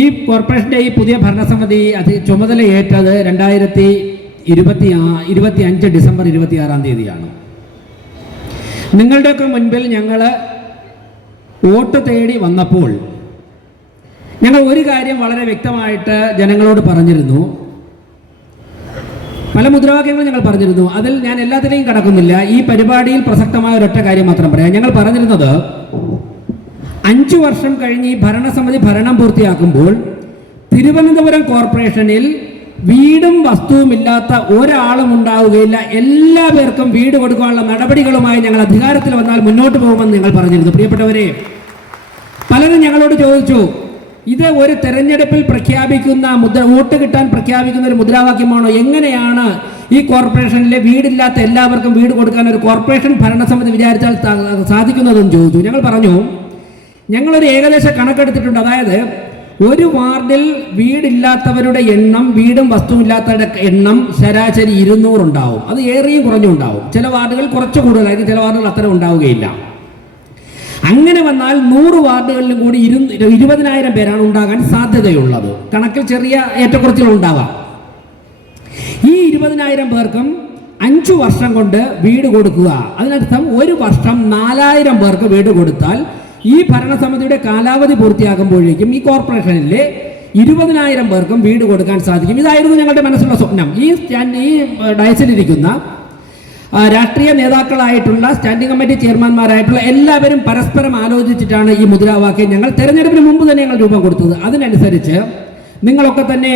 ഈ കോർപ്പറേഷന്റെ ഈ പുതിയ ഭരണസമിതി ചുമതലയേറ്റത് 2025 ഡിസംബർ 26 നിങ്ങളുടെയൊക്കെ മുൻപിൽ ഞങ്ങൾ വോട്ട് തേടി വന്നപ്പോൾ ഞങ്ങൾ ഒരു കാര്യം വളരെ വ്യക്തമായിട്ട് ജനങ്ങളോട് പറഞ്ഞിരുന്നു. പല മുദ്രാവാക്യങ്ങളും ഞങ്ങൾ പറഞ്ഞിരുന്നു. അതിൽ ഞാൻ എല്ലാത്തിനെയും കടക്കുന്നില്ല. ഈ പരിപാടിയിൽ പ്രസക്തമായ ഒരൊറ്റ കാര്യം മാത്രം പറയാം. ഞങ്ങൾ പറഞ്ഞിരുന്നത് 5 വർഷം കഴിഞ്ഞ് ഈ ഭരണസമിതി ഭരണം പൂർത്തിയാക്കുമ്പോൾ തിരുവനന്തപുരം കോർപ്പറേഷനിൽ വീടും വസ്തുവുമില്ലാത്ത ഒരാളും ഉണ്ടാവുകയില്ല. എല്ലാ പേർക്കും വീട് കൊടുക്കാനുള്ള നടപടികളുമായി ഞങ്ങൾ അധികാരത്തിൽ വന്നാൽ മുന്നോട്ട് പോകുമെന്ന് ഞങ്ങൾ പറഞ്ഞിരുന്നു. പ്രിയപ്പെട്ടവരെ, പലരും ഞങ്ങളോട് ചോദിച്ചു, ഇത് ഒരു തെരഞ്ഞെടുപ്പിൽ പ്രഖ്യാപിക്കുന്ന വോട്ട് കിട്ടാൻ പ്രഖ്യാപിക്കുന്ന ഒരു മുദ്രാവാക്യമാണോ? എങ്ങനെയാണ് ഈ കോർപ്പറേഷനിലെ വീടില്ലാത്ത എല്ലാവർക്കും വീട് കൊടുക്കാൻ ഒരു കോർപ്പറേഷൻ ഭരണസമിതി വിചാരിച്ചാൽ സാധിക്കുന്നതെന്ന് ചോദിച്ചു. ഞങ്ങൾ പറഞ്ഞു, ഞങ്ങളൊരു ഏകദേശ കണക്കെടുത്തിട്ടുണ്ട്. അതായത് ഒരു വാർഡിൽ വീടില്ലാത്തവരുടെ എണ്ണം, വീടും വസ്തുവില്ലാത്തവരുടെ എണ്ണം ശരാശരി 200 ഉണ്ടാവും. അത് ഏറിയും കുറഞ്ഞും ഉണ്ടാവും. ചില വാർഡുകൾ കുറച്ച് കൂടുതലായിരിക്കും, ചില വാർഡുകൾ അത്ര ഉണ്ടാവുകയില്ല. അങ്ങനെ വന്നാൽ 100 വാർഡുകളിലും കൂടി 20,000 പേരാണ് ഉണ്ടാകാൻ സാധ്യതയുള്ളത്. കണക്കിൽ ചെറിയ ഏറ്റക്കുറച്ചിലുകൾ ഉണ്ടാവാം. ഈ 20,000 പേർക്കും 5 വർഷം കൊണ്ട് വീട് കൊടുക്കുക. അതിനർത്ഥം ഒരു വർഷം 4,000 പേർക്ക് വീട് കൊടുത്താൽ ഈ ഭരണസമിതിയുടെ കാലാവധി പൂർത്തിയാകുമ്പോഴേക്കും ഈ കോർപ്പറേഷനിലെ 20,000 പേർക്കും വീട് കൊടുക്കാൻ സാധിക്കും. ഇതായിരുന്നു ഞങ്ങളുടെ മനസ്സിലുള്ള സ്വപ്നം. ഈ ഡയസിലിരിക്കുന്ന രാഷ്ട്രീയ നേതാക്കളായിട്ടുള്ള സ്റ്റാൻഡിംഗ് കമ്മിറ്റി ചെയർമാൻമാരായിട്ടുള്ള എല്ലാവരും പരസ്പരം ആലോചിച്ചിട്ടാണ് ഈ മുദ്രാവാക്യം ഞങ്ങൾ തെരഞ്ഞെടുപ്പിന് മുമ്പ് തന്നെ ഞങ്ങൾ രൂപം കൊടുത്തത്. അതിനനുസരിച്ച് നിങ്ങളൊക്കെ തന്നെ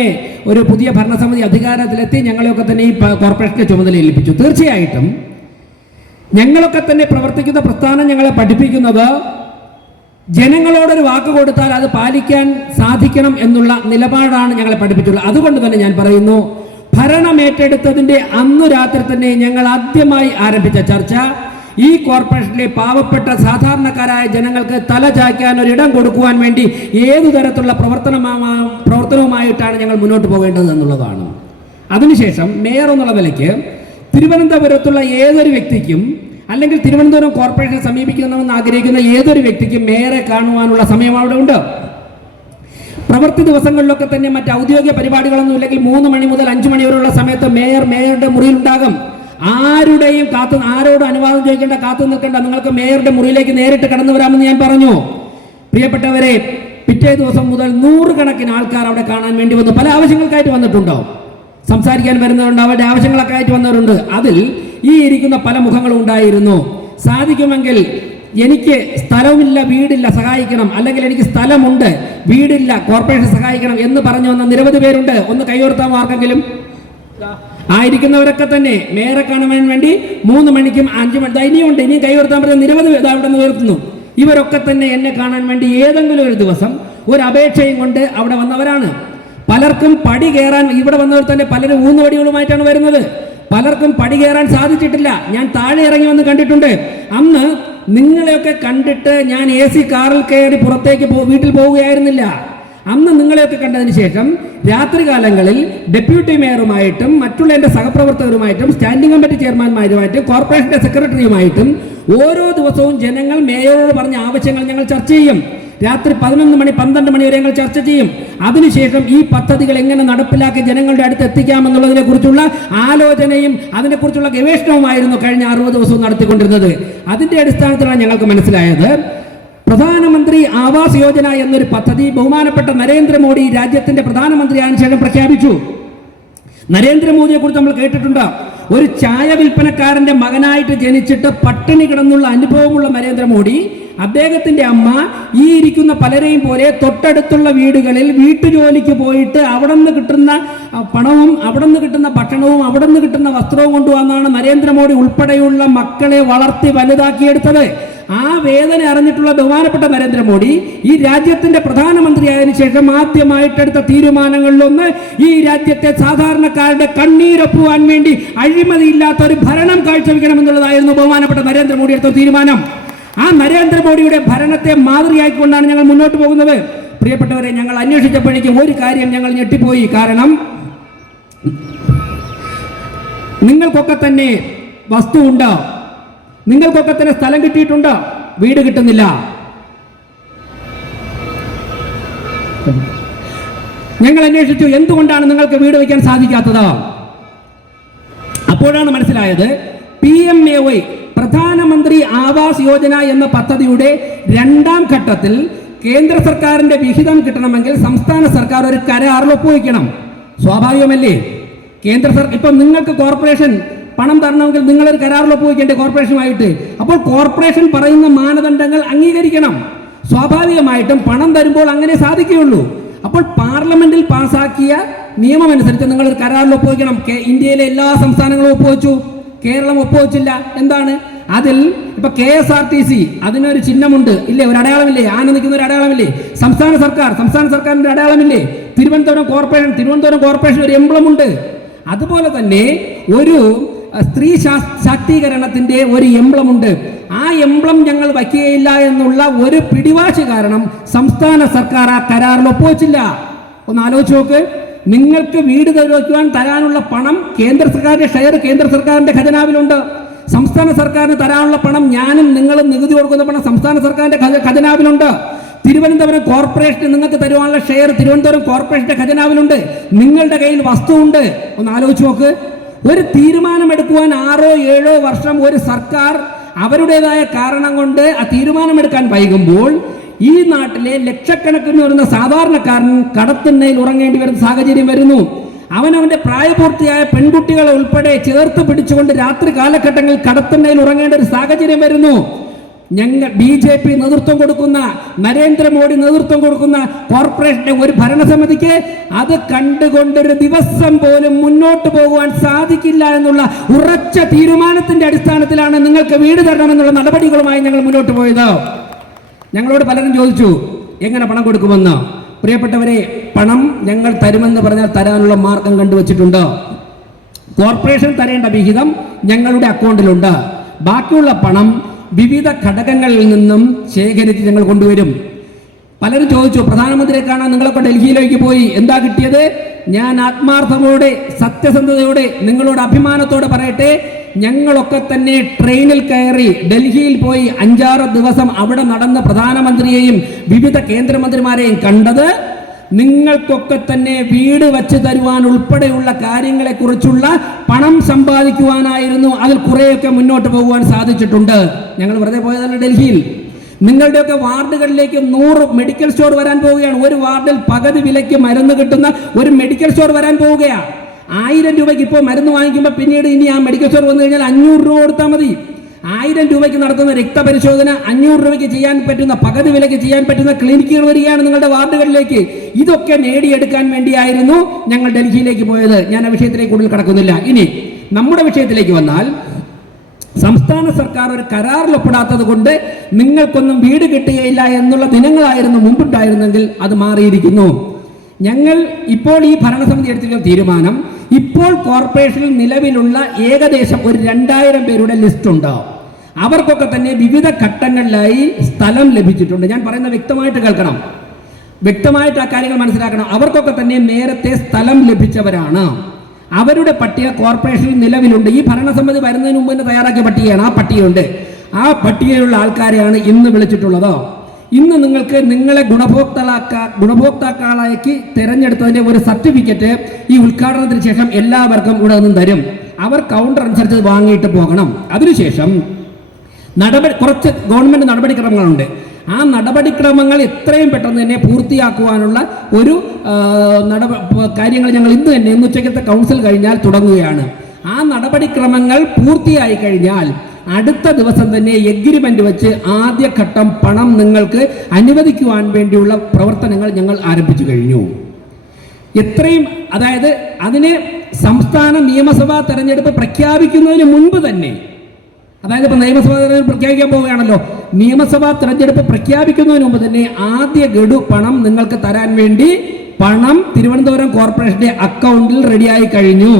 ഒരു പുതിയ ഭരണസമിതി അധികാരത്തിലെത്തി ഞങ്ങളെയൊക്കെ തന്നെ ഈ കോർപ്പറേഷന്റെ ചുമതല ഏൽപ്പിച്ചു. തീർച്ചയായിട്ടും ഞങ്ങളൊക്കെ തന്നെ പ്രവർത്തിക്കുന്ന പ്രസ്ഥാനം ഞങ്ങളെ പഠിപ്പിക്കുന്നത് ജനങ്ങളോടൊരു വാക്ക് കൊടുത്താൽ അത് പാലിക്കാൻ സാധിക്കണം എന്നുള്ള നിലപാടാണ് ഞങ്ങളെ പഠിപ്പിച്ചുള്ളത്. അതുകൊണ്ട് തന്നെ ഞാൻ പറയുന്നു, ഭരണമേറ്റെടുത്തതിന്റെ അന്നു രാത്രി തന്നെ ഞങ്ങൾ ആദ്യമായി ആരംഭിച്ച ചർച്ച ഈ കോർപ്പറേഷനിലെ പാവപ്പെട്ട സാധാരണക്കാരായ ജനങ്ങൾക്ക് തല ചായ്ക്കാൻ ഒരിടം കൊടുക്കുവാൻ വേണ്ടി ഏതു തരത്തിലുള്ള പ്രവർത്തനവുമായിട്ടാണ് ഞങ്ങൾ മുന്നോട്ട് പോകേണ്ടത് എന്നുള്ളതാണ്. അതിനുശേഷം മേയർ എന്നുള്ള നിലയ്ക്ക് തിരുവനന്തപുരത്തുള്ള ഏതൊരു വ്യക്തിക്കും, അല്ലെങ്കിൽ തിരുവനന്തപുരം കോർപ്പറേഷനെ സമീപിക്കണമെന്ന് ആഗ്രഹിക്കുന്ന ഏതൊരു വ്യക്തിക്കും മേയറെ കാണുവാനുള്ള സമയം അവിടെ ഉണ്ട്. പ്രവൃത്തി ദിവസങ്ങളിലൊക്കെ തന്നെ മറ്റ് ഔദ്യോഗിക പരിപാടികളൊന്നും ഇല്ലെങ്കിൽ 3 മണി മുതൽ 5 മണി വരെയുള്ള സമയത്ത് മേയറുടെ മുറിയിലുണ്ടാകും. ആരോടും അനുവാദം ചോദിക്കേണ്ട, കാത്തു നിൽക്കേണ്ട. നിങ്ങൾക്ക് മേയറുടെ മുറിയിലേക്ക് നേരിട്ട് കടന്നു വരാമെന്ന് ഞാൻ പറഞ്ഞു. പ്രിയപ്പെട്ടവരെ, പിറ്റേ ദിവസം മുതൽ 100 കണക്കിന് ആൾക്കാർ അവിടെ കാണാൻ വേണ്ടി വന്നു. പല ആവശ്യങ്ങൾക്കായിട്ട് വന്നിട്ടുണ്ടോ, സംസാരിക്കാൻ വരുന്നവരുണ്ട്, അവരുടെ ആവശ്യങ്ങളൊക്കെ ആയിട്ട് വന്നവരുണ്ട്. അതിൽ ഈ ഇരിക്കുന്ന പല മുഖങ്ങളും ഉണ്ടായിരുന്നു. സാധിക്കുമെങ്കിൽ എനിക്ക് സ്ഥലമില്ല, വീടില്ല, സഹായിക്കണം, അല്ലെങ്കിൽ എനിക്ക് സ്ഥലമുണ്ട്, വീടില്ല, കോർപ്പറേഷൻ സഹായിക്കണം എന്ന് പറഞ്ഞു വന്ന നിരവധി പേരുണ്ട്. ഒന്ന് കൈയുയർത്താമോ ആർക്കെങ്കിലും? ആയിരിക്കുന്നവരൊക്കെ തന്നെ മേയറെ കാണാൻ വേണ്ടി 3 മണിക്കും 5 മണി ഇനിയുണ്ട്. ഇനിയും കൈയുയർത്താൻ പറഞ്ഞ നിരവധി അവിടെ നിന്ന് ഉയർത്തുന്നു. ഇവരൊക്കെ തന്നെ എന്നെ കാണാൻ വേണ്ടി ഏതെങ്കിലും ഒരു ദിവസം ഒരു അപേക്ഷയും കൊണ്ട് അവിടെ വന്നവരാണ്. പലർക്കും പടി കയറാൻ, ഇവിടെ വന്നവർ തന്നെ പലരും ഊന്നുവടികളുമായിട്ടാണ് വരുന്നത്. പലർക്കും പടി കയറാൻ സാധിച്ചിട്ടില്ല. ഞാൻ താഴെ ഇറങ്ങി വന്ന് കണ്ടിട്ടുണ്ട്. അന്ന് നിങ്ങളെയൊക്കെ കണ്ടിട്ട് ഞാൻ AC കാറിൽ കയറി പുറത്തേക്ക് വീട്ടിൽ പോവുകയായിരുന്നില്ല. അന്ന് നിങ്ങളെയൊക്കെ കണ്ടതിന് ശേഷം രാത്രി കാലങ്ങളിൽ ഡെപ്യൂട്ടി മേയറുമായിട്ടും മറ്റുള്ള എൻ്റെ സഹപ്രവർത്തകരുമായിട്ടും സ്റ്റാൻഡിംഗ് കമ്മിറ്റി ചെയർമാൻമാരുമായിട്ടും കോർപ്പറേഷന്റെ സെക്രട്ടറിയുമായിട്ടും ഓരോ ദിവസവും ജനങ്ങൾ മേയറോട് പറഞ്ഞ ആവശ്യങ്ങൾ ഞങ്ങൾ ചർച്ച ചെയ്യും. രാത്രി 11 മണി 12 മണി വരെ ഞങ്ങൾ ചർച്ച ചെയ്യും. അതിനുശേഷം ഈ പദ്ധതികൾ എങ്ങനെ നടപ്പിലാക്കി ജനങ്ങളുടെ അടുത്ത് എത്തിക്കാമെന്നുള്ളതിനെ കുറിച്ചുള്ള ആലോചനയും അതിനെക്കുറിച്ചുള്ള ഗവേഷണവുമായിരുന്നു കഴിഞ്ഞ 60 ദിവസവും നടത്തിക്കൊണ്ടിരുന്നത്. അതിന്റെ അടിസ്ഥാനത്തിലാണ് ഞങ്ങൾക്ക് മനസ്സിലായത്, പ്രധാനമന്ത്രി ആവാസ് യോജന എന്നൊരു പദ്ധതി ബഹുമാനപ്പെട്ട നരേന്ദ്രമോദി രാജ്യത്തിന്റെ പ്രധാനമന്ത്രിയായതിനു ശേഷം പ്രഖ്യാപിച്ചു. നരേന്ദ്രമോദിയെ കുറിച്ച് നമ്മൾ കേട്ടിട്ടുണ്ട്. ഒരു ചായ വിൽപ്പനക്കാരന്റെ മകനായിട്ട് ജനിച്ചിട്ട് പട്ടിണി കിടന്നുള്ള അനുഭവമുള്ള നരേന്ദ്രമോദി, അദ്ദേഹത്തിന്റെ അമ്മ ഈ ഇരിക്കുന്ന പലരെയും പോലെ തൊട്ടടുത്തുള്ള വീടുകളിൽ വീട്ടുജോലിക്ക് പോയിട്ട് അവിടെ നിന്ന് കിട്ടുന്ന പണവും അവിടെ നിന്ന് കിട്ടുന്ന ഭക്ഷണവും അവിടെ നിന്ന് കിട്ടുന്ന വസ്ത്രവും കൊണ്ടുവന്നാണ് നരേന്ദ്രമോദി ഉൾപ്പെടെയുള്ള മക്കളെ വളർത്തി വലുതാക്കിയെടുത്തത്. ആ വേദന അറിഞ്ഞിട്ടുള്ള ബഹുമാനപ്പെട്ട നരേന്ദ്രമോദി ഈ രാജ്യത്തിന്റെ പ്രധാനമന്ത്രിയായതിനു ശേഷം ആദ്യമായിട്ടെടുത്ത തീരുമാനങ്ങളിലൊന്ന് ഈ രാജ്യത്തെ സാധാരണക്കാരുടെ കണ്ണീരൊപ്പുവാൻ വേണ്ടി അഴിമതിയില്ലാത്ത ഒരു ഭരണം കാഴ്ചവെക്കണമെന്നുള്ളതായിരുന്നു ബഹുമാനപ്പെട്ട നരേന്ദ്രമോദി എടുത്ത തീരുമാനം. ആ നരേന്ദ്രമോദിയുടെ ഭരണത്തെ മാതൃകയായിക്കൊണ്ടാണ് ഞങ്ങൾ മുന്നോട്ട് പോകുന്നത്. പ്രിയപ്പെട്ടവരെ, ഞങ്ങൾ അന്വേഷിച്ചപ്പോഴേക്കും ഒരു കാര്യം ഞങ്ങൾ ഞെട്ടിപ്പോയി. കാരണം നിങ്ങൾക്കൊക്കെ തന്നെ വസ്തു ഉണ്ട്, നിങ്ങൾക്കൊക്കെ തന്നെ സ്ഥലം കിട്ടിയിട്ടുണ്ട്, വീട് കിട്ടുന്നില്ല. ഞങ്ങൾ അന്വേഷിച്ചു, എന്തുകൊണ്ടാണ് നിങ്ങൾക്ക് വീട് വയ്ക്കാൻ സാധിക്കാത്തത്? അപ്പോഴാണ് മനസ്സിലായത്, PMAY പ്രധാനമന്ത്രി ആവാസ് യോജന എന്ന പദ്ധതിയുടെ 2ാം ഘട്ടത്തിൽ കേന്ദ്ര സർക്കാരിന്റെ വിഹിതം കിട്ടണമെങ്കിൽ സംസ്ഥാന സർക്കാർ ഒരു കരാറിൽ ഒപ്പുവയ്ക്കണം. സ്വാഭാവികമല്ലേ? കേന്ദ്ര സർക്കാർ ഇപ്പം നിങ്ങൾക്ക് കോർപ്പറേഷൻ പണം തരണമെങ്കിൽ നിങ്ങളൊരു കരാറിൽ ഒപ്പുവയ്ക്കേണ്ടേ കോർപ്പറേഷനുമായിട്ട്? അപ്പോൾ കോർപ്പറേഷൻ പറയുന്ന മാനദണ്ഡങ്ങൾ അംഗീകരിക്കണം. സ്വാഭാവികമായിട്ടും പണം തരുമ്പോൾ അങ്ങനെ സാധിക്കുകയുള്ളൂ. അപ്പോൾ പാർലമെന്റിൽ പാസാക്കിയ നിയമം അനുസരിച്ച് നിങ്ങൾ ഒരു കരാറിൽ ഒപ്പുവയ്ക്കണം. ഇന്ത്യയിലെ എല്ലാ സംസ്ഥാനങ്ങളും ഒപ്പുവെച്ചു, കേരളം ഒപ്പുവെച്ചില്ല. എന്താണ് അതിൽ? ഇപ്പൊ KSRTC അതിനൊരു ചിഹ്നമുണ്ട് ഇല്ലേ, ഒരു അടയാളമില്ലേ? ആന നിൽക്കുന്ന ഒരു അടയാളമില്ലേ? സംസ്ഥാന സർക്കാരിന്റെ അടയാളമില്ലേ? തിരുവനന്തപുരം കോർപ്പറേഷൻ ഒരു എംബ്ലം ഉണ്ട്. അതുപോലെ തന്നെ ഒരു സ്ത്രീ ശാക്തീകരണത്തിന്റെ ഒരു എംബ്ലം ഉണ്ട്. ആ എംബ്ലം ഞങ്ങൾ വയ്ക്കുകയില്ല എന്നുള്ള ഒരു പിടിവാശി കാരണം സംസ്ഥാന സർക്കാർ ആ കരാറിൽ ഒപ്പുവെച്ചില്ല. ഒന്ന് ആലോചിച്ച് നോക്ക്. നിങ്ങൾക്ക് വീട് വയ്ക്കുവാൻ തരാനുള്ള പണം കേന്ദ്ര സർക്കാരിന്റെ ഷെയർ കേന്ദ്ര സർക്കാരിന്റെ ഖജനാവിലുണ്ട്. സംസ്ഥാന സർക്കാരിന് തരാനുള്ള പണം ഞാനും നിങ്ങളും നികുതി കൊടുക്കുന്ന പണം സംസ്ഥാന സർക്കാരിന്റെ ഖജനാവിലുണ്ട്. തിരുവനന്തപുരം കോർപ്പറേഷന് നിങ്ങൾക്ക് തരുവാനുള്ള ഷെയർ തിരുവനന്തപുരം കോർപ്പറേഷന്റെ ഖജനാവിലുണ്ട്. നിങ്ങളുടെ കയ്യിൽ വസ്തുവുണ്ട്. ഒന്ന് ആലോചിച്ച് നോക്ക്. ഒരു തീരുമാനമെടുക്കുവാൻ 6-7 വർഷം ഒരു സർക്കാർ അവരുടേതായ കാരണം കൊണ്ട് ആ തീരുമാനമെടുക്കാൻ വൈകുമ്പോൾ ഈ നാട്ടിലെ ലക്ഷക്കണക്കിന് വരുന്ന സാധാരണക്കാരൻ കടത്തിണ്ണയിൽ ഉറങ്ങേണ്ടി വരുന്ന സാഹചര്യം വരുന്നു. അവനവന്റെ പ്രായപൂർത്തിയായ പെൺകുട്ടികളെ ഉൾപ്പെടെ ചേർത്ത് പിടിച്ചുകൊണ്ട് രാത്രി കാലഘട്ടങ്ങളിൽ കടത്തിണ്ണയിൽ ഉറങ്ങേണ്ട ഒരു സാഹചര്യം വരുന്നു. ഞങ്ങൾ BJP നേതൃത്വം കൊടുക്കുന്ന, നരേന്ദ്രമോദി നേതൃത്വം കൊടുക്കുന്ന കോർപ്പറേഷന്റെ ഒരു ഭരണസമിതിക്ക് അത് കണ്ടുകൊണ്ടൊരു ദിവസം പോലും മുന്നോട്ട് പോകുവാൻ സാധിക്കില്ല എന്നുള്ള ഉറച്ച തീരുമാനത്തിന്റെ അടിസ്ഥാനത്തിലാണ് നിങ്ങൾക്ക് വീട് തരണമെന്നുള്ള നടപടികളുമായി ഞങ്ങൾ മുന്നോട്ട് പോയത്. ഞങ്ങളോട് പലരും ചോദിച്ചു എങ്ങനെ പണം കൊടുക്കുമെന്ന്. പ്രിയപ്പെട്ടവരെ, പണം ഞങ്ങൾ തരുമെന്ന് പറഞ്ഞാൽ തരാനുള്ള മാർഗം കണ്ടുവച്ചിട്ടുണ്ട്. കോർപ്പറേഷൻ തരേണ്ട വിഹിതം ഞങ്ങളുടെ അക്കൗണ്ടിലുണ്ട്. ബാക്കിയുള്ള പണം വിവിധ ഘടകങ്ങളിൽ നിന്നും ശേഖരിച്ച് ഞങ്ങൾ കൊണ്ടുവരും. പലരും ചോദിച്ചു, പ്രധാനമന്ത്രിയെ കാണാൻ നിങ്ങളൊക്കെ ഡൽഹിയിലേക്ക് പോയി, എന്താ കിട്ടിയത്? ഞാൻ ആത്മാർത്ഥതയോടെ സത്യസന്ധതയോടെ നിങ്ങളോട് അഭിമാനത്തോടെ പറയട്ടെ, ഞങ്ങളൊക്കെ തന്നെ ട്രെയിനിൽ കയറി ഡൽഹിയിൽ പോയി 5-6 ദിവസം അവിടെ നടന്ന പ്രധാനമന്ത്രിയെയും വിവിധ കേന്ദ്രമന്ത്രിമാരെയും കണ്ടത് നിങ്ങൾക്കൊക്കെ തന്നെ വീട് വച്ച് തരുവാൻ ഉൾപ്പെടെയുള്ള കാര്യങ്ങളെ കുറിച്ചുള്ള പണം സമ്പാദിക്കുവാനായിരുന്നു. അതിൽ കുറേയൊക്കെ മുന്നോട്ട് പോകുവാൻ സാധിച്ചിട്ടുണ്ട്. ഞങ്ങൾ വെറുതെ പോയതല്ല. ഡൽഹിയിൽ നിങ്ങളുടെയൊക്കെ വാർഡുകളിലേക്ക് 100 മെഡിക്കൽ സ്റ്റോർ വരാൻ പോവുകയാണ്. ഒരു വാർഡിൽ പകുതി വിലയ്ക്ക് മരുന്ന് കിട്ടുന്ന ഒരു മെഡിക്കൽ സ്റ്റോർ വരാൻ പോവുകയാണ്. 1000 രൂപയ്ക്ക് ഇപ്പോൾ മരുന്ന് വാങ്ങിക്കുമ്പോൾ പിന്നീട് ഇനി ആ മെഡിക്കൽ സ്റ്റോർ വന്നു കഴിഞ്ഞാൽ 500 രൂപ കൊടുത്താൽ മതി. 1000 രൂപയ്ക്ക് നടത്തുന്ന രക്തപരിശോധന 500 രൂപയ്ക്ക് ചെയ്യാൻ പറ്റുന്ന, പകുതി വിലയ്ക്ക് ചെയ്യാൻ പറ്റുന്ന ക്ലിനിക്കുകൾ വരികയാണ് നിങ്ങളുടെ വാർഡുകളിലേക്ക്. ഇതൊക്കെ നേടിയെടുക്കാൻ വേണ്ടിയായിരുന്നു ഞങ്ങൾ ഡൽഹിയിലേക്ക് പോയത്. ഞാൻ ആ വിഷയത്തിലേക്ക് കൂടുതൽ കടക്കുന്നില്ല. ഇനി നമ്മുടെ വിഷയത്തിലേക്ക് വന്നാൽ, സംസ്ഥാന സർക്കാർ ഒരു കരാറിൽ ഒപ്പിടാത്തത് കൊണ്ട് നിങ്ങൾക്കൊന്നും വീട് കിട്ടുകയില്ല എന്നുള്ള ദിനങ്ങളായിരുന്നു മുമ്പുണ്ടായിരുന്നെങ്കിൽ അത് മാറിയിരിക്കുന്നു. ഞങ്ങൾ ഇപ്പോൾ ഈ ഭരണസമിതി എടുത്തിരിക്കുന്ന തീരുമാനം, ഇപ്പോൾ കോർപ്പറേഷനിൽ നിലവിലുള്ള ഏകദേശം ഒരു 2000 പേരുടെ ലിസ്റ്റ് ഉണ്ട്. അവർക്കൊക്കെ തന്നെ വിവിധ ഘട്ടങ്ങളിലായി സ്ഥലം ലഭിച്ചിട്ടുണ്ട്. ഞാൻ പറയുന്നത് വ്യക്തമായിട്ട് കേൾക്കണം, വ്യക്തമായിട്ട് ആ കാര്യങ്ങൾ മനസ്സിലാക്കണം. അവർക്കൊക്കെ തന്നെ നേരത്തെ സ്ഥലം ലഭിച്ചവരാണ്. അവരുടെ പട്ടിക കോർപ്പറേഷനിൽ നിലവിലുണ്ട്. ഈ ഭരണസമിതി വരുന്നതിന് മുമ്പ് തന്നെ തയ്യാറാക്കിയ പട്ടികയാണ്. ആ പട്ടികയുണ്ട്. ആ പട്ടികയിലുള്ള ആൾക്കാരെയാണ് ഇന്ന് വിളിച്ചിട്ടുള്ളത്. ഇന്ന് നിങ്ങൾക്ക് നിങ്ങളെ ഗുണഭോക്താക്കളാക്കി തിരഞ്ഞെടുത്തതിന്റെ ഒരു സർട്ടിഫിക്കറ്റ് ഈ ഉദ്ഘാടനത്തിന് ശേഷം എല്ലാവർക്കും ഇവിടെ നിന്നും തരും. അവർ കൗണ്ടർ അനുസരിച്ച് വാങ്ങിയിട്ട് പോകണം. അതിനുശേഷം കുറച്ച് ഗവൺമെന്റ് നടപടിക്രമങ്ങളുണ്ട്. ആ നടപടിക്രമങ്ങൾ എത്രയും പെട്ടെന്ന് തന്നെ പൂർത്തിയാക്കുവാനുള്ള ഒരു കാര്യങ്ങൾ ഞങ്ങൾ ഇന്ന് തന്നെ ഉച്ചയ്ക്കത്തെ കൗൺസിൽ കഴിഞ്ഞാൽ തുടങ്ങുകയാണ്. ആ നടപടിക്രമങ്ങൾ പൂർത്തിയായി കഴിഞ്ഞാൽ അടുത്ത ദിവസം തന്നെ എഗ്രിമെന്റ് വെച്ച് ആദ്യഘട്ടം പണം നിങ്ങൾക്ക് അനുവദിക്കുവാൻ വേണ്ടിയുള്ള പ്രവർത്തനങ്ങൾ ഞങ്ങൾ ആരംഭിച്ചു കഴിഞ്ഞു. എത്രയും, അതായത് അതിന് സംസ്ഥാന നിയമസഭാ തെരഞ്ഞെടുപ്പ് പ്രഖ്യാപിക്കുന്നതിന് മുൻപ് തന്നെ, അതായത് ഇപ്പൊ നിയമസഭാ തെരഞ്ഞെടുപ്പ് പ്രഖ്യാപിക്കാൻ പോവുകയാണല്ലോ, നിയമസഭാ തെരഞ്ഞെടുപ്പ് പ്രഖ്യാപിക്കുന്നതിന് മുമ്പ് തന്നെ ആദ്യ ഗഡു പണം നിങ്ങൾക്ക് തരാൻ വേണ്ടി പണം തിരുവനന്തപുരം കോർപ്പറേഷന്റെ അക്കൗണ്ടിൽ റെഡിയായി കഴിഞ്ഞു.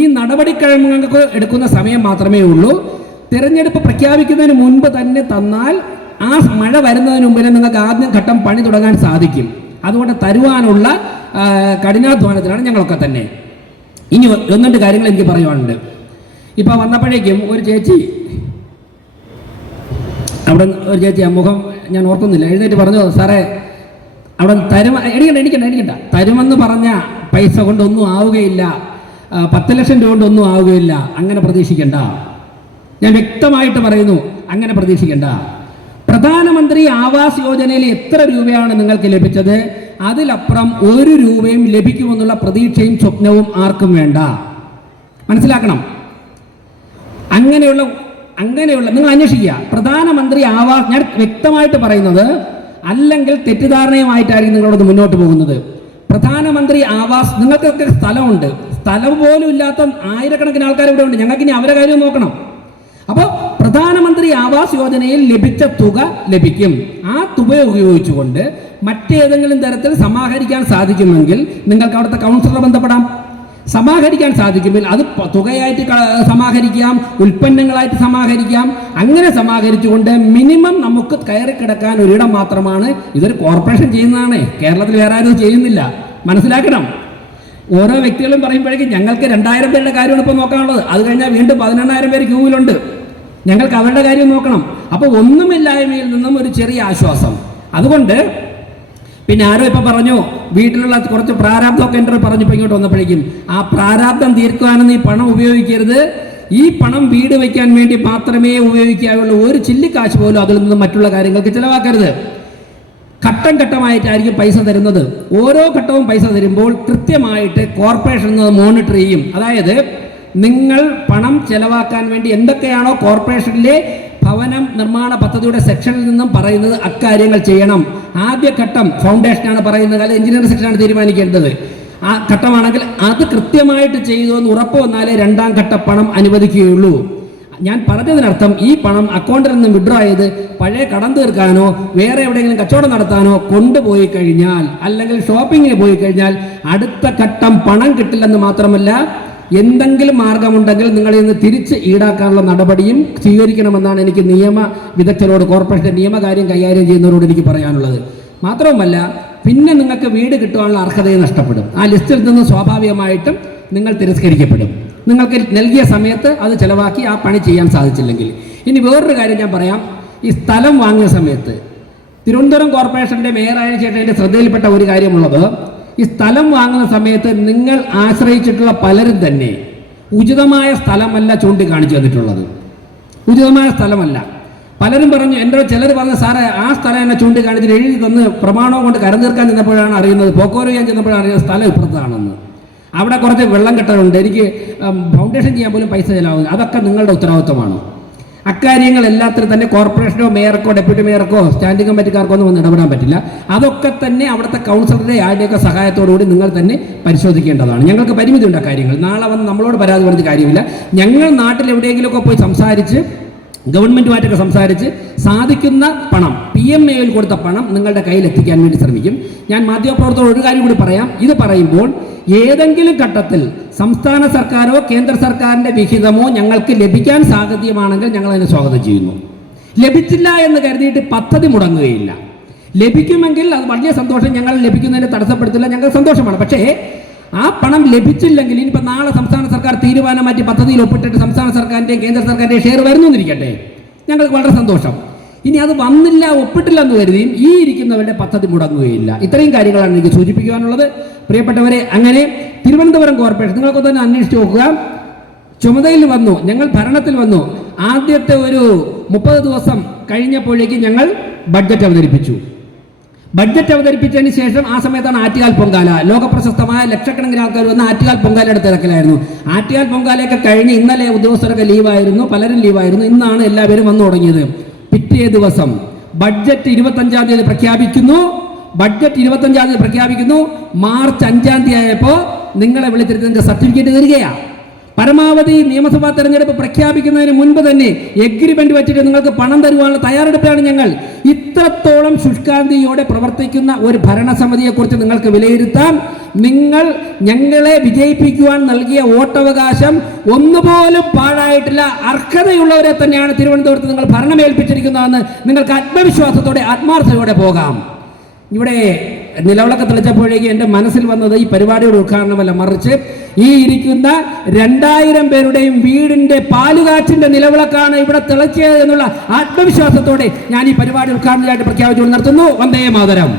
ഈ നടപടിക്രമങ്ങൾക്ക് എടുക്കുന്ന സമയം മാത്രമേ ഉള്ളൂ. തെരഞ്ഞെടുപ്പ് പ്രഖ്യാപിക്കുന്നതിന് മുൻപ് തന്നെ തന്നാൽ ആ മഴ വരുന്നതിന് മുമ്പ് നിങ്ങൾക്ക് ആദ്യം ഘട്ടം പണി തുടങ്ങാൻ സാധിക്കും. അതുകൊണ്ട് തരുവാനുള്ള കഠിനാധ്വാനത്തിലാണ് ഞങ്ങളൊക്കെ തന്നെ. ഇനി 1-2 കാര്യങ്ങൾ എനിക്ക് പറയുവാനുണ്ട്. ഇപ്പൊ വന്നപ്പോഴേക്കും ഒരു ചേച്ചി, അവിടെ ഒരു ചേച്ചി, മുഖം ഞാൻ ഓർക്കുന്നില്ല, എഴുന്നേറ്റ് പറഞ്ഞു, സാറേ അവിടെ എണിക്കണ്ട തരുമെന്ന് പറഞ്ഞ പൈസ കൊണ്ടൊന്നും ആവുകയില്ല, 10 ലക്ഷം രൂപ കൊണ്ടൊന്നും ആവുകയില്ല. അങ്ങനെ പ്രതീക്ഷിക്കേണ്ട. ഞാൻ വ്യക്തമായിട്ട് പറയുന്നു, അങ്ങനെ പ്രതീക്ഷിക്കേണ്ട. പ്രധാനമന്ത്രി ആവാസ് യോജനയിൽ എത്ര രൂപയാണ് നിങ്ങൾക്ക് ലഭിച്ചത്? അതിലപ്പുറം 1 രൂപയും ലഭിക്കുമെന്നുള്ള പ്രതീക്ഷയും സ്വപ്നവും ആർക്കും വേണ്ട. മനസ്സിലാക്കണം. അങ്ങനെയുള്ള നിങ്ങൾ അന്വേഷിക്കുക. പ്രധാനമന്ത്രി ആവാസ്, ഞാൻ വ്യക്തമായിട്ട് പറയുന്നത്, അല്ലെങ്കിൽ തെറ്റിദ്ധാരണയുമായിട്ടായിരിക്കും നിങ്ങളോട് മുന്നോട്ട് പോകുന്നത്. പ്രധാനമന്ത്രി ആവാസ്, നിങ്ങൾക്കൊക്കെ സ്ഥലമുണ്ട്, സ്ഥലം പോലും ഇല്ലാത്ത ആയിരക്കണക്കിന് ആൾക്കാർ ഇവിടെ ഉണ്ട്. ഞങ്ങൾക്ക് ഇനി അവരുടെ കാര്യം നോക്കണം. അപ്പോൾ പ്രധാനമന്ത്രി ആവാസ് യോജനയിൽ ലഭിച്ച തുക ലഭിക്കും. ആ തുക ഉപയോഗിച്ചുകൊണ്ട് മറ്റേതെങ്കിലും തരത്തിൽ സമാഹരിക്കാൻ സാധിക്കുമെങ്കിൽ നിങ്ങൾക്ക് അവിടുത്തെ കൗൺസിലറെ ബന്ധപ്പെടാം. സമാഹരിക്കാൻ സാധിക്കുമെങ്കിൽ അത് തുകയായിട്ട് സമാഹരിക്കാം, ഉൽപ്പന്നങ്ങളായിട്ട് സമാഹരിക്കാം. അങ്ങനെ സമാഹരിച്ചുകൊണ്ട് മിനിമം നമുക്ക് കയറി കിടക്കാൻ ഒരിടം മാത്രമാണ്. ഇതൊരു കോർപ്പറേഷൻ ചെയ്യുന്നതാണ്, കേരളത്തിൽ വേറെ ആരും ചെയ്യുന്നില്ല. മനസ്സിലാക്കണം. ഓരോ വ്യക്തികളും പറയുമ്പോഴേക്കും ഞങ്ങൾക്ക് 2000 പേരുടെ കാര്യമാണ് ഇപ്പോൾ നോക്കാനുള്ളത്. അത് കഴിഞ്ഞാൽ വീണ്ടും 18000 പേര് ക്യൂവിലുണ്ട്. ഞങ്ങൾക്ക് അവരുടെ കാര്യം നോക്കണം. അപ്പോൾ ഒന്നുമില്ലായ്മയിൽ നിന്നും ഒരു ചെറിയ ആശ്വാസം. അതുകൊണ്ട് പിന്നെ ആരോ ഇപ്പം പറഞ്ഞു വീട്ടിലുള്ള കുറച്ച് പ്രാരാബ്ദമൊക്കെ എൻ്റെ പറഞ്ഞപ്പോൾ ഇങ്ങോട്ട് വന്നപ്പോഴേക്കും ആ പ്രാരാബ്ദം തീർക്കാനൊന്നും ഈ പണം ഉപയോഗിക്കരുത്. ഈ പണം വീട് വയ്ക്കാൻ വേണ്ടി മാത്രമേ ഉപയോഗിക്കാവുള്ളൂ. ഒരു ചില്ലിക്കാശ് പോലും അതിൽ നിന്ന് മറ്റുള്ള കാര്യങ്ങൾക്ക് ചിലവാക്കരുത്. ഘട്ടം ഘട്ടമായിട്ടായിരിക്കും പൈസ തരുന്നത്. ഓരോ ഘട്ടവും പൈസ തരുമ്പോൾ കൃത്യമായിട്ട് കോർപ്പറേഷൻ മോണിറ്റർ ചെയ്യും. അതായത് നിങ്ങൾ പണം ചെലവാക്കാൻ വേണ്ടി എന്തൊക്കെയാണോ കോർപ്പറേഷനിലെ ഭവനം നിർമ്മാണ പദ്ധതിയുടെ സെക്ഷനിൽ നിന്നും പറയുന്നത് അക്കാര്യങ്ങൾ ചെയ്യണം. ആദ്യ ഘട്ടം ഫൗണ്ടേഷനാണ് പറയുന്നത്, അല്ലെങ്കിൽ എഞ്ചിനീയറിംഗ് സെക്ഷനാണ് തീരുമാനിക്കേണ്ടത്. ആ ഘട്ടമാണെങ്കിൽ അത് കൃത്യമായിട്ട് ചെയ്തു എന്ന് ഉറപ്പ് വന്നാലേ 2ാം ഘട്ട പണം അനുവദിക്കുകയുള്ളൂ. ഞാൻ പറഞ്ഞതിനർത്ഥം ഈ പണം അക്കൗണ്ടിൽ നിന്നും വിഡ്രോ ചെയ്ത് പഴയ കടം തീർക്കാനോ വേറെ എവിടെയെങ്കിലും കച്ചവടം നടത്താനോ കൊണ്ടുപോയി കഴിഞ്ഞാൽ, അല്ലെങ്കിൽ ഷോപ്പിങ്ങിന് പോയി കഴിഞ്ഞാൽ അടുത്ത ഘട്ടം പണം കിട്ടില്ലെന്ന് മാത്രമല്ല, എന്തെങ്കിലും മാർഗമുണ്ടെങ്കിൽ നിങ്ങളിൽ നിന്ന് തിരിച്ച് ഈടാക്കാനുള്ള നടപടിയും സ്വീകരിക്കണമെന്നാണ് എനിക്ക് നിയമ വിദഗ്ധരോട്, കോർപ്പറേഷൻ്റെ നിയമകാര്യം കൈകാര്യം ചെയ്യുന്നവരോട് എനിക്ക് പറയാനുള്ളത്. മാത്രവുമല്ല, പിന്നെ നിങ്ങൾക്ക് വീട് കിട്ടുവാനുള്ള അർഹതയും നഷ്ടപ്പെടും. ആ ലിസ്റ്റിൽ നിന്ന് സ്വാഭാവികമായിട്ടും നിങ്ങൾ തിരസ്കരിക്കപ്പെടും. നിങ്ങൾക്ക് നൽകിയ സമയത്ത് അത് ചെലവാക്കി ആ പണി ചെയ്യാൻ സാധിച്ചില്ലെങ്കിൽ. ഇനി വേറൊരു കാര്യം ഞാൻ പറയാം. ഈ സ്ഥലം വാങ്ങിയ സമയത്ത് തിരുവനന്തപുരം കോർപ്പറേഷൻ്റെ മേയറായ ചേട്ടൻ എൻ്റെ ശ്രദ്ധയിൽപ്പെട്ട ഒരു കാര്യമുള്ളത്, ഈ സ്ഥലം വാങ്ങുന്ന സമയത്ത് നിങ്ങൾ ആശ്രയിച്ചിട്ടുള്ള പലരും തന്നെ ഉചിതമായ സ്ഥലമല്ല ചൂണ്ടിക്കാണിച്ചു തന്നിട്ടുള്ളത്. ഉചിതമായ സ്ഥലമല്ല. പലരും പറഞ്ഞു, എൻ്റെ ചിലർ പറഞ്ഞു, സാറേ ആ സ്ഥലം എന്നെ ചൂണ്ടിക്കാണിച്ചിട്ട് എഴുതി തന്ന് പ്രമാണവും കൊണ്ട് കരം തീർക്കാൻ ചെന്നപ്പോഴാണ് അറിയുന്നത്, പോക്കോറ് ചെയ്യാൻ ചെന്നപ്പോഴാണ് അറിയുന്നത് സ്ഥലം ഇപ്പുറത്താണെന്ന്. അവിടെ കുറച്ച് വെള്ളം കെട്ടലുണ്ട്, എനിക്ക് ഫൗണ്ടേഷൻ ചെയ്യാൻ പോലും പൈസ ചിലവാകുന്നു. അതൊക്കെ നിങ്ങളുടെ ഉത്തരവാദിത്വമാണ്. അക്കാര്യങ്ങൾ എല്ലാത്തിനും തന്നെ കോർപ്പറേഷനോ മേയർക്കോ ഡെപ്യൂട്ടി മേയർക്കോ സ്റ്റാൻഡിംഗ് കമ്മിറ്റിക്കാർക്കോ ഒന്നും ഇടപെടാൻ പറ്റില്ല. അതൊക്കെ തന്നെ അവിടുത്തെ കൗൺസിലറുടെ ആരുടെയൊക്കെ സഹായത്തോടുകൂടി നിങ്ങൾ തന്നെ പരിശോധിക്കേണ്ടതാണ്. ഞങ്ങൾക്ക് പരിമിതിയുണ്ട് ആ കാര്യങ്ങൾ. നാളെ വന്ന് നമ്മളോട് പരാതി പറഞ്ഞ കാര്യമില്ല. ഞങ്ങൾ നാട്ടിൽ എവിടെയെങ്കിലുമൊക്കെ പോയി സംസാരിച്ച് ഗവൺമെൻറ്റുമായിട്ടൊക്കെ സംസാരിച്ച് സാധിക്കുന്ന പണം, PMAയിൽ കൊടുത്ത പണം നിങ്ങളുടെ കയ്യിൽ എത്തിക്കാൻ വേണ്ടി ശ്രമിക്കും. ഞാൻ മാധ്യമപ്രവർത്തകർ ഒരു കാര്യം കൂടി പറയാം. ഇത് പറയുമ്പോൾ ഏതെങ്കിലും ഘട്ടത്തിൽ സംസ്ഥാന സർക്കാരോ കേന്ദ്ര സർക്കാരിൻ്റെ വിഹിതമോ ഞങ്ങൾക്ക് ലഭിക്കാൻ സാധ്യമാണെങ്കിൽ ഞങ്ങൾ അതിനെ സ്വാഗതം ചെയ്യുന്നു. ലഭിച്ചില്ല എന്ന് കരുതിയിട്ട് പദ്ധതി മുടങ്ങുകയില്ല. ലഭിക്കുമെങ്കിൽ അത് വലിയ സന്തോഷം. ഞങ്ങൾ ലഭിക്കുന്നതിനെ തടസ്സപ്പെടുത്തില്ല, ഞങ്ങൾ സന്തോഷമാണ്. പക്ഷേ ആ പണം ലഭിച്ചില്ലെങ്കിൽ ഇനിയിപ്പോൾ നാളെ സംസ്ഥാന സർക്കാർ തീരുമാനം മാറ്റി പദ്ധതിയിൽ ഒപ്പിട്ടിട്ട് സംസ്ഥാന സർക്കാരിൻ്റെയും കേന്ദ്ര സർക്കാരിൻ്റെയും ഷെയർ വരുന്നു എന്നിരിക്കട്ടെ, ഞങ്ങൾക്ക് വളരെ സന്തോഷം. ഇനി അത് വന്നില്ല, ഒപ്പിട്ടില്ല എന്ന് കരുതിയും ഈ ഇരിക്കുന്നവരുടെ പദ്ധതി മുടങ്ങുകയില്ല. ഇത്രയും കാര്യങ്ങളാണ് എനിക്ക് സൂചിപ്പിക്കുവാനുള്ളത്. പ്രിയപ്പെട്ടവരെ, അങ്ങനെ തിരുവനന്തപുരം കോർപ്പറേഷൻ നിങ്ങൾക്ക് തന്നെ അന്വേഷിച്ച് നോക്കുക. ചുമതലയിൽ വന്നു, ഞങ്ങൾ ഭരണത്തിൽ വന്നു. ആദ്യത്തെ ഒരു 30 ദിവസം കഴിഞ്ഞപ്പോഴേക്കും ഞങ്ങൾ ബഡ്ജറ്റ് അവതരിപ്പിച്ചു. ബഡ്ജറ്റ് അവതരിപ്പിച്ചതിന് ശേഷം ആ സമയത്താണ് ആറ്റുകാൽ പൊങ്കാല. ലോകപ്രശസ്തമായ ലക്ഷക്കണക്കിന് ആൾക്കാർ വന്ന് ആറ്റുകാൽ പൊങ്കാലയുടെ തിരക്കിലായിരുന്നു. ആറ്റുകാൽ പൊങ്കാലയൊക്കെ കഴിഞ്ഞ് ഇന്നലെ ഉദ്യോഗസ്ഥരൊക്കെ ലീവായിരുന്നു, പലരും ലീവായിരുന്നു. ഇന്നാണ് എല്ലാവരും വന്നു തുടങ്ങിയത്. പിറ്റേ ദിവസം ബഡ്ജറ്റ് 25-ാം തീയതി പ്രഖ്യാപിക്കുന്നു. മാർച്ച് 5-ാം തീയതി ആയപ്പോൾ നിങ്ങളെ വിളിച്ചിരുന്നതിൻ്റെ സർട്ടിഫിക്കറ്റ് തരികയാണ്. പരമാവധി നിയമസഭാ തെരഞ്ഞെടുപ്പ് പ്രഖ്യാപിക്കുന്നതിന് മുൻപ് തന്നെ എഗ്രിമെന്റ് വെച്ചിട്ട് നിങ്ങൾക്ക് പണം തരുവാനുള്ള തയ്യാറെടുപ്പാണ് ഞങ്ങൾ. ഇത്രത്തോളം ശുഷ്കാന്തിയോടെ പ്രവർത്തിക്കുന്ന ഒരു ഭരണസമിതിയെക്കുറിച്ച് നിങ്ങൾക്ക് വിലയിരുത്താൻ, നിങ്ങൾ ഞങ്ങളെ വിജയിപ്പിക്കുവാൻ നൽകിയ വോട്ടവകാശം ഒന്നുപോലും പാഴായിട്ടില്ല. അർഹതയുള്ളവരെ തന്നെയാണ് തിരുവനന്തപുരത്ത് നിങ്ങൾ ഭരണമേൽപ്പിച്ചിരിക്കുന്നതെന്ന് നിങ്ങൾക്ക് ആത്മവിശ്വാസത്തോടെ ആത്മാർത്ഥതയോടെ പോകാം. ഇവിടെ നിലവിളക്ക് തെളിച്ചപ്പോഴേക്കും എൻ്റെ മനസ്സിൽ വന്നത് ഈ പരിപാടിയുടെ ഉദ്ഘാടനമല്ല, മറിച്ച് ഈ ഇരിക്കുന്ന 2000 പേരുടെയും വീടിൻ്റെ പാലുകാച്ചിൻ്റെ നിലവിളക്കാണ് ഇവിടെ തെളിച്ചത് എന്നുള്ള ആത്മവിശ്വാസത്തോടെ ഞാൻ ഈ പരിപാടി ഉദ്ഘാടനമായിട്ട് പ്രഖ്യാപിച്ചുകൊണ്ട് നിർത്തുന്നു. വന്ദേ മാതരം.